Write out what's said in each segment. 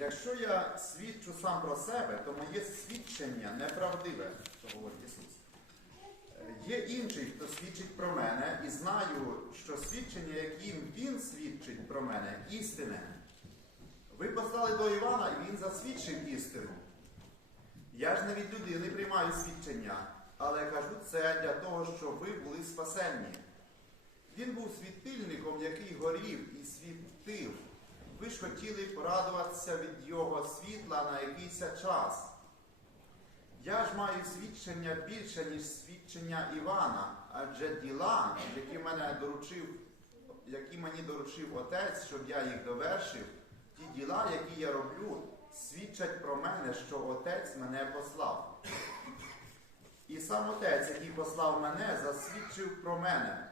Якщо я свідчу сам про себе, то моє свідчення неправдиве, що говорить Ісус. Є інший, хто свідчить про мене, і знаю, що свідчення, яким він свідчить про мене, істине. Ви послали до Івана, і він засвідчив істину. Я ж не від людини приймаю свідчення, але кажу це для того, щоб ви були спасенні. Він був світильником, який горів і світив. Ви ж хотіли порадуватися від його світла на якийсь час. Я ж маю свідчення більше, ніж свідчення Івана, адже діла, які мене доручив, які мені доручив отець, щоб я їх довершив, ті діла, які я роблю, свідчать про мене, що отець мене послав. І сам отець, який послав мене, засвідчив про мене.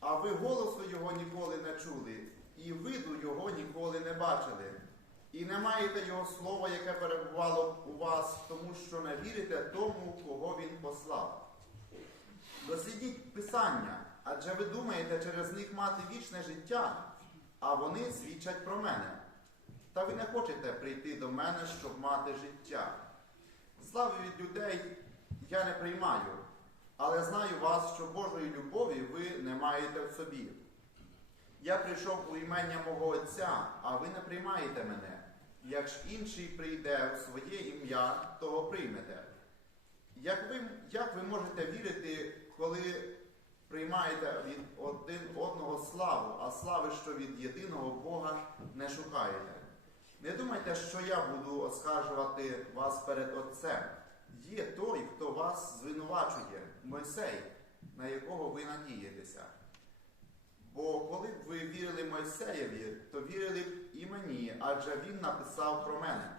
А ви голосу його ніколи не чули, і виду його ніколи не бачили. І не маєте його слова, яке перебувало у вас, тому що не вірите тому, кого він послав. Дослідіть Писання, адже ви думаєте через них мати вічне життя, а вони свідчать про мене. Та ви не хочете прийти до мене, щоб мати життя. Слави від людей я не приймаю, але знаю вас, що Божої любові ви не маєте в собі. Я прийшов у імення мого Отця, а ви не приймаєте мене. Як ж інший прийде у своє ім'я, того приймете. Як ви, як ви можете вірити, коли приймаєте від один одного славу, а слави, що від єдиного Бога не шукаєте? Не думайте, що я буду оскаржувати вас перед Отцем. Є той, хто вас звинувачує, Мойсей, на якого ви надієтеся. Бо коли б ви вірили Мойсеєві, то вірили б і мені, адже він написав про мене.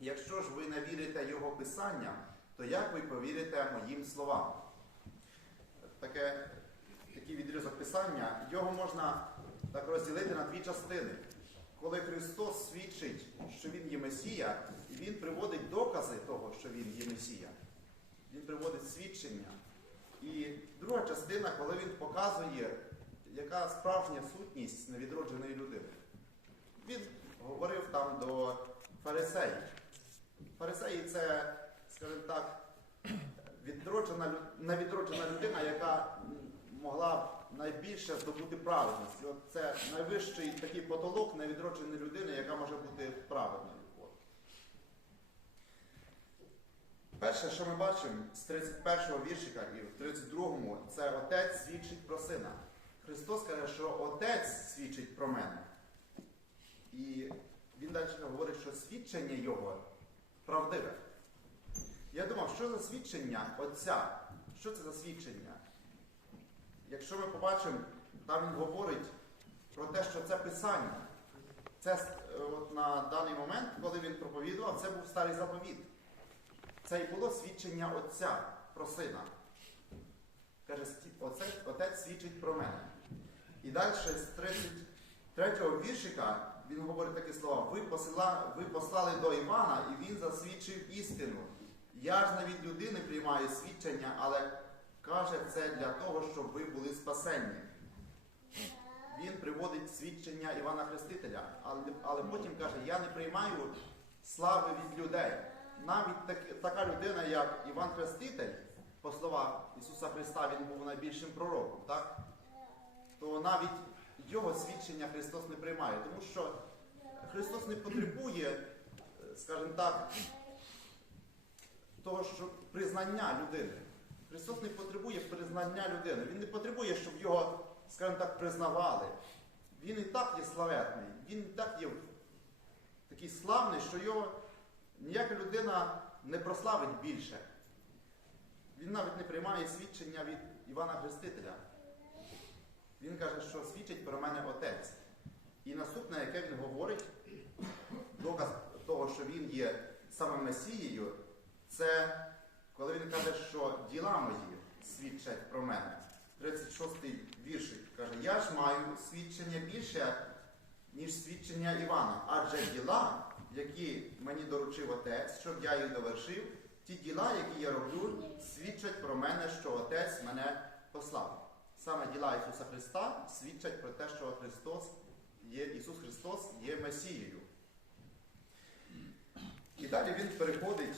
Якщо ж ви не вірите його писанням, то як ви повірите моїм словам? Таке, такий відрізок писання, його можна так розділити на дві частини. Коли Христос свідчить, що Він є Месія, і Він приводить докази того, що Він є Месія. Він приводить свідчення. І друга частина, коли він показує, яка справжня сутність невідродженої людини. Він говорив там до фарисеїв. Фарисеї це, скажімо так, відроджена, невідроджена людина, яка могла найбільше здобути праведність. От це найвищий такий потолок невідродженої людини, яка може бути праведною. Перше, що ми бачимо з 31-го віршика і в 32-му, це отець свідчить про сина. Христос каже, що отець свідчить про мене. І він далі говорить, що свідчення його правдиве. Я думав, що за свідчення Отця? Що це за свідчення? Якщо ми побачимо, там він говорить про те, що це Писання. Це е, от на даний момент, коли він проповідував, це був старий заповіт. Це і було свідчення Отця про сина. Каже, отець, отець свідчить про мене. І далі з 33-го віршика він говорить такі слова: ви, посила, ви послали до Івана, і він засвідчив істину. Я ж не від людини приймаю свідчення, але каже це для того, щоб ви були спасенні. Він приводить свідчення Івана Хрестителя, але, але потім каже, я не приймаю слави від людей. Навіть так, така людина, як Іван Хреститель, по словах Ісуса Христа, він був найбільшим пророком, так? То навіть його свідчення Христос не приймає, тому що Христос не потребує, е, скажімо так, того, що признання людини. Христос не потребує признання людини. Він не потребує, щоб його, скажімо так, признавали. Він і так є славетний, він і так є такий славний, що його ніяка людина не прославить більше. Він навіть не приймає свідчення від Івана Хрестителя. Він каже, що свідчить про мене отець. І наступне, яке він говорить, доказ того, що він є саме Месією, це коли він каже, що діла мої свідчать про мене. 36-й віршик каже, я ж маю свідчення більше, ніж свідчення Івана, адже діла, які мені доручив отець, щоб я їх довершив, ті діла, які я роблю, свідчать про мене, що отець мене послав. Саме діла Ісуса Христа свідчать про те, що Христос є, Ісус Христос є Месією. І далі він переходить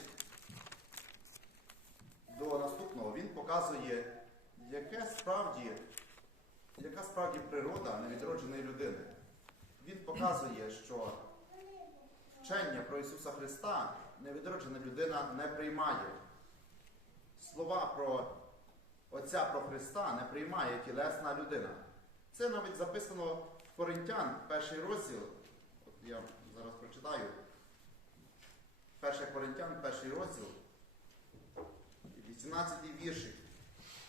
до наступного. Він показує, яке справді, яка справді природа невідродженої людини. Він показує, що вчення про Ісуса Христа невідроджена людина не приймає. Слова про Отця про Христа не приймає тілесна людина. Це навіть записано в Коринтян, перший розділ. От я зараз прочитаю. Перше Коринтян, перший розділ, 18 віршик.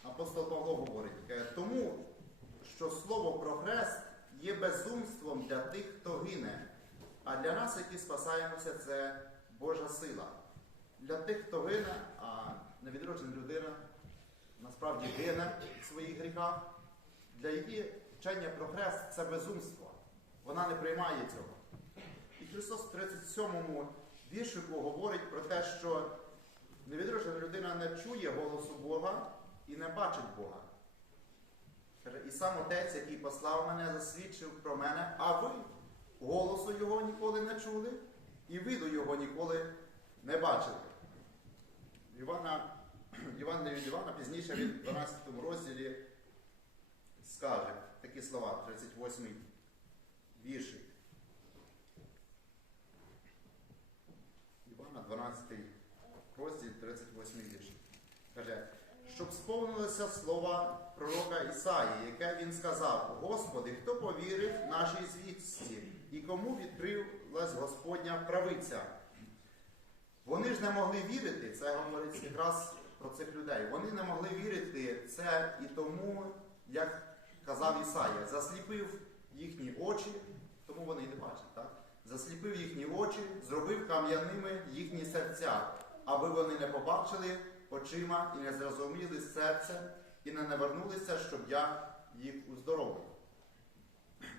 Апостол Павло говорить, тому що слово про хрест є безумством для тих, хто гине, а для нас, які спасаємося, це Божа сила. Для тих, хто гине, а невідроджена людина насправді гине в своїх гріхах, для її вчення про хрест це безумство. Вона не приймає цього. І Христос в 37-му віршику говорить про те, що невідроджена людина не чує голосу Бога і не бачить Бога. І сам Отець, який послав мене, засвідчив про мене, а ви голосу його ніколи не чули, і виду його ніколи не бачили. Івана, Євангелія від Івана пізніше він в 12 розділі скаже такі слова, 38 віршик. Івана 12 розділ, 38 вірш. Каже, щоб сповнилися слова пророка Ісаї, яке він сказав: Господи, хто повірив нашій звістці і кому відкрилась Господня правиця? Вони ж не могли вірити, це говорить якраз про цих людей. Вони не могли вірити це і тому, як казав Ісая, засліпив їхні очі, тому вони й не бачать, так? Засліпив їхні очі, зробив кам'яними їхні серця, аби вони не побачили очима і не зрозуміли серцем, і не навернулися, щоб я їх уздоровив.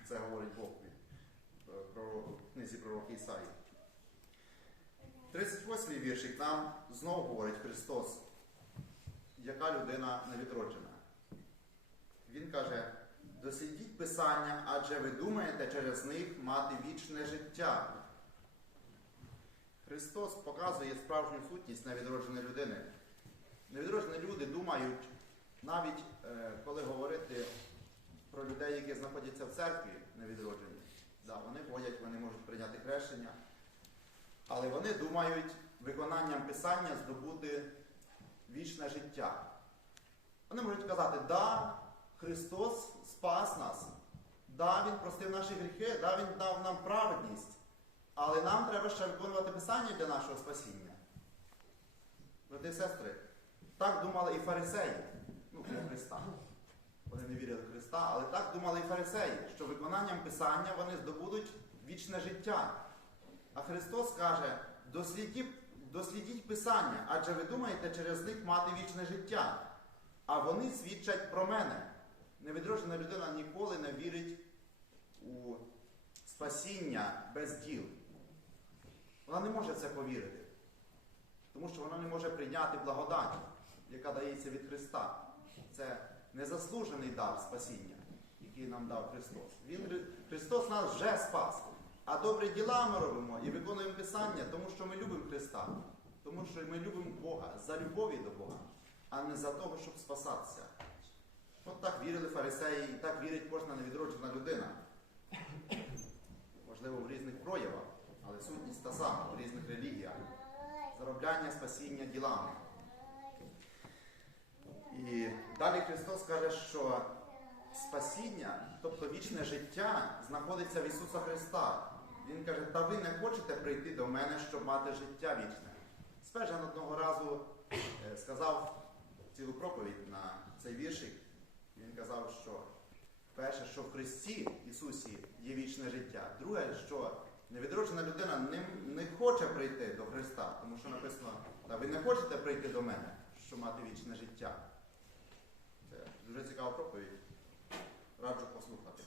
Це говорить Бог в про книзі пророка Ісаї. 38 віршик нам знову говорить Христос, яка людина невідроджена. Він каже, дослідіть Писання, адже ви думаєте через них мати вічне життя. Христос показує справжню сутність невідродженої людини. Невідроджені люди думають, навіть е, коли говорити про людей, які знаходяться в церкві невідроджені, да, вони ходять, вони можуть прийняти хрещення, але вони думають виконанням Писання здобути вічне життя. Вони можуть казати, да, Христос спас нас, да, Він простив наші гріхи, да, Він дав нам праведність, але нам треба ще виконувати Писання для нашого спасіння. Брати і сестри, так думали і фарисеї, ну, крім Христа. Вони не вірили в Христа, але так думали і фарисеї, що виконанням Писання вони здобудуть вічне життя. А Христос каже, дослідіть, дослідіть Писання, адже ви думаєте через них мати вічне життя. А вони свідчать про мене. Невідроджена людина ніколи не вірить у спасіння без діл. Вона не може це повірити, тому що вона не може прийняти благодать, яка дається від Христа. Це незаслужений дар спасіння, який нам дав Христос. Він, Христос нас вже спас. А добрі діла ми робимо і виконуємо Писання, тому що ми любимо Христа, тому що ми любимо Бога за любові до Бога, а не за того, щоб спасатися. От так вірили фарисеї, і так вірить кожна невідроджена людина. Можливо, в різних проявах, але сутність та сама в різних релігіях. Заробляння спасіння ділами. І далі Христос каже, що спасіння, тобто вічне життя, знаходиться в Ісуса Христа. Він каже, та ви не хочете прийти до мене, щоб мати життя вічне. Спежан одного разу е, сказав цілу проповідь на цей віршик. Він казав, що перше, що в Христі Ісусі є вічне життя. Друге, що невідроджена людина не, не хоче прийти до Христа, тому що написано, та ви не хочете прийти до мене, щоб мати вічне життя. Це дуже цікава проповідь. Раджу послухати.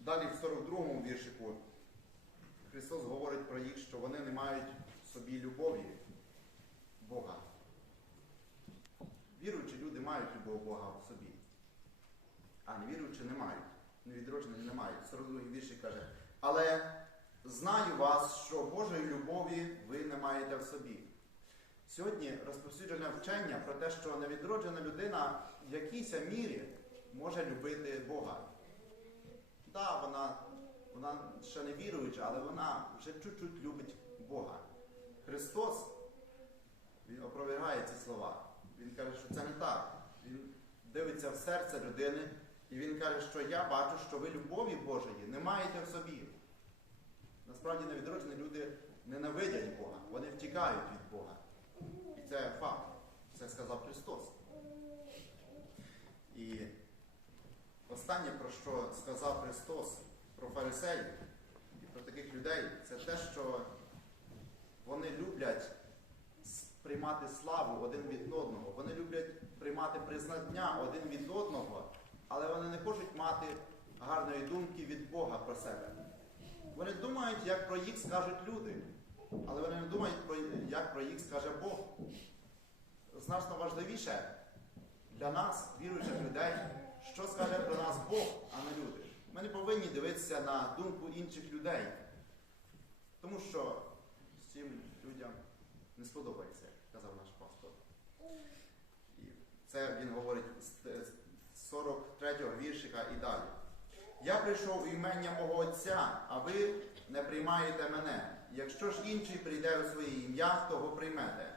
Далі в 42-му віршику Христос говорить про їх, що вони не мають в собі любові Бога. Віруючі люди мають любов Бога в собі, а невіруючі не мають. Невідроджені не мають. 42 вірші каже, але знаю вас, що Божої любові ви не маєте в собі. Сьогодні розповсюджене вчення про те, що невідроджена людина в якійсь мірі може любити Бога. Так, вона, вона ще не віруюча, але вона вже чуть-чуть любить Бога. Христос він опровергає ці слова. Він каже, що це не так. Він дивиться в серце людини, і він каже, що я бачу, що ви любові Божої не маєте в собі. Насправді невідроджені люди ненавидять Бога, вони втікають від Бога. Це факт. Це сказав Христос. І останнє, про що сказав Христос про фарисеїв і про таких людей, це те, що вони люблять приймати славу один від одного. Вони люблять приймати признання один від одного, але вони не хочуть мати гарної думки від Бога про себе. Вони думають, як про їх скажуть люди, але вони не думають, про, як про їх скаже Бог. Значно важливіше для нас, віруючих людей, що скаже про нас Бог, а не люди. Ми не повинні дивитися на думку інших людей, тому що цим людям не сподобається, казав наш пастор. І це він говорить з 43-го віршика і далі. Я прийшов у імення мого Отця, а ви не приймаєте мене. Якщо ж інший прийде у своє ім'я, того приймете.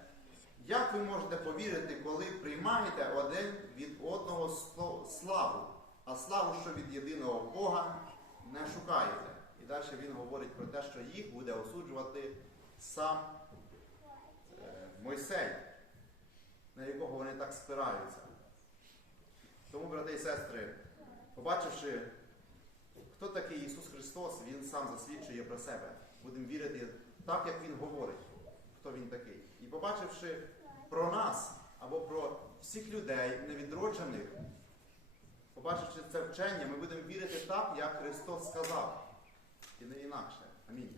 Як ви можете повірити, коли приймаєте один від одного славу, а славу, що від єдиного Бога, не шукаєте? І далі він говорить про те, що їх буде осуджувати сам е, Мойсей, на якого вони так спираються. Тому, брати і сестри, побачивши, хто такий Ісус Христос, Він сам засвідчує про себе. Будемо вірити так, як Він говорить, хто Він такий. І побачивши про нас або про всіх людей невідроджених, побачивши це вчення, ми будемо вірити так, як Христос сказав. І не інакше. Амінь.